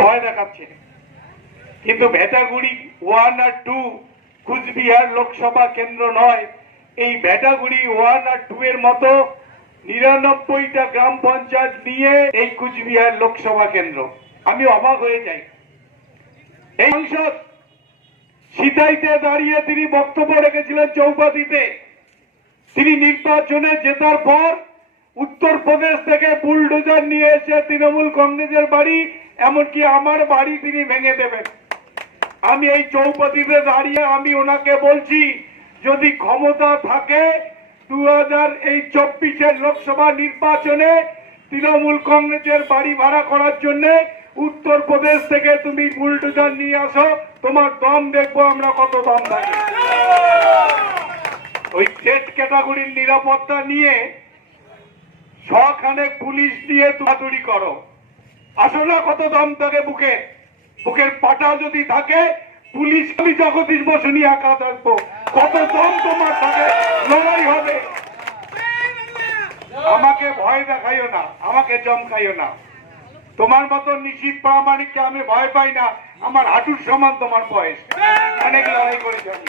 ভয় দেখাচ্ছে। কিন্তু ভেটাগুড়ি ওয়ান আর টু কুচবিহার লোকসভা কেন্দ্র নয়। এই ভেটাগুড়ি ওয়ান আর টু এর মতো নিরানব্বইটা গ্রাম পঞ্চায়েত নিয়ে এই কুচবিহার লোকসভা কেন্দ্র। আমি অবাক হয়ে যাই। এই সংসদ সিতাইতে দাঁড়িয়ে তিনি বক্তব্য রেখেছিলেন চৌপাতিতে তিনি নির্বাচনে জেতার পর উত্তরপ্রদেশ থেকে বুলডোজার নিয়ে এসে তৃণমূল কংগ্রেসের বাড়ি এমনকি আমার বাড়ি তিনি ভেঙে দেবেন। আমি এই চৌপাতিতে দাঁড়িয়ে আমি ওনাকে বলছি, যদি ক্ষমতা থাকে দু হাজার এই চব্বিশের লোকসভা নির্বাচনে তৃণমূল কংগ্রেসের বাড়ি ভাড়া করার জন্য উত্তরপ্রদেশ থেকে তুমি বুলডোজার নিয়ে আসো, তোমার দম দেখব আমরা কত দম থাকে। ওই স্টেট ক্যাটাগরির নিরাপত্তা নিয়ে ছখানে পুলিশ দিয়ে তুলাতুলি করো। আসো না কত দম থাকে বুকে। বুকের পাটা যদি থাকে, পুলিশ, আমি জগদীশ বসু নিয়ে একা থাকব। কত দম তোমার থাকে, লড়াই হবে। আমাকে ভয় দেখাইও না, আমাকে চমকাইও না। তোমার মতো নিশীত প্রামাণিককে আমি ভয় পাই না, আমার হাঁটুর সমান তোমার বয়স। অনেক লড়াই করেছি আমি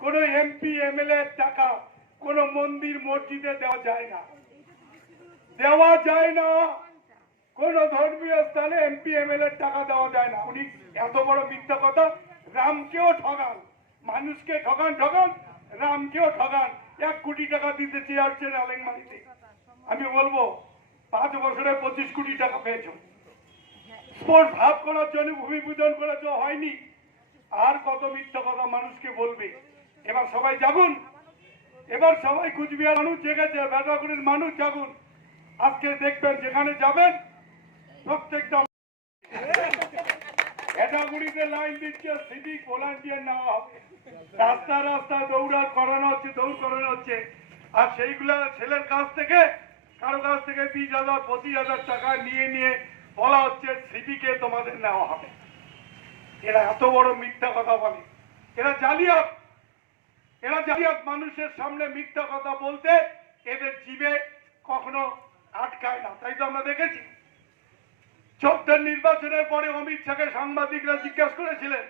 কোন এমপি এমএলএ টাকা কোন মন্দির, মসজিদে দেওয়া যায় না। দেওয়া যায় না। কোন ধর্মীয় স্থানে এমপি এমএলএ টাকা দেওয়া যায় না। উনি এত বড় মিথ্যা কথা, রামকেও ঠগান। মানুষকে ঠগান ঠগান, রামকেও ঠগান। এক কোটি টাকা দিতে চেয়ারছেন আলেংমারিতে আমি বলব, পাঁচ বছরে পঁচিশ কোটি টাকা পেয়েছ। স্পোর্টস ভাব করার জন্য ভূমি পূজন করার হয়নি। আর কত মিথ্যা কথা মানুষকে বলবে। এবার সবাই যাবুন। এবার সবাই কুচবিহার মানুষ জেগেছে বেটাগুড়ির মানুষ জাগুন আজকে দেখবেন যেখানে যাবেন, প্রত্যেকটা লাইন দিচ্ছে নেওয়া হবে। রাস্তা রাস্তা করানো হচ্ছে, দৌড় করানো হচ্ছে। আর ছেলের কাছ থেকে কাছ থেকে বিশ হাজার, পঁচিশ হাজার টাকা নিয়ে নিয়ে বলা হচ্ছে তোমাদের নেওয়া হবে। এরা এত বড় মিথ্যা কথা বলে। এরা জালিয়াত। এরা জাতীয় মানুষের সামনে মিথ্যা কথা বলতে এদের জীবে কখনো আটকায় না। তাই তো আমরা দেখেছি। চোদ্দের নির্বাচনের পরে অমিত শাহকে সাংবাদিকরা জিজ্ঞাসা করেছিলেন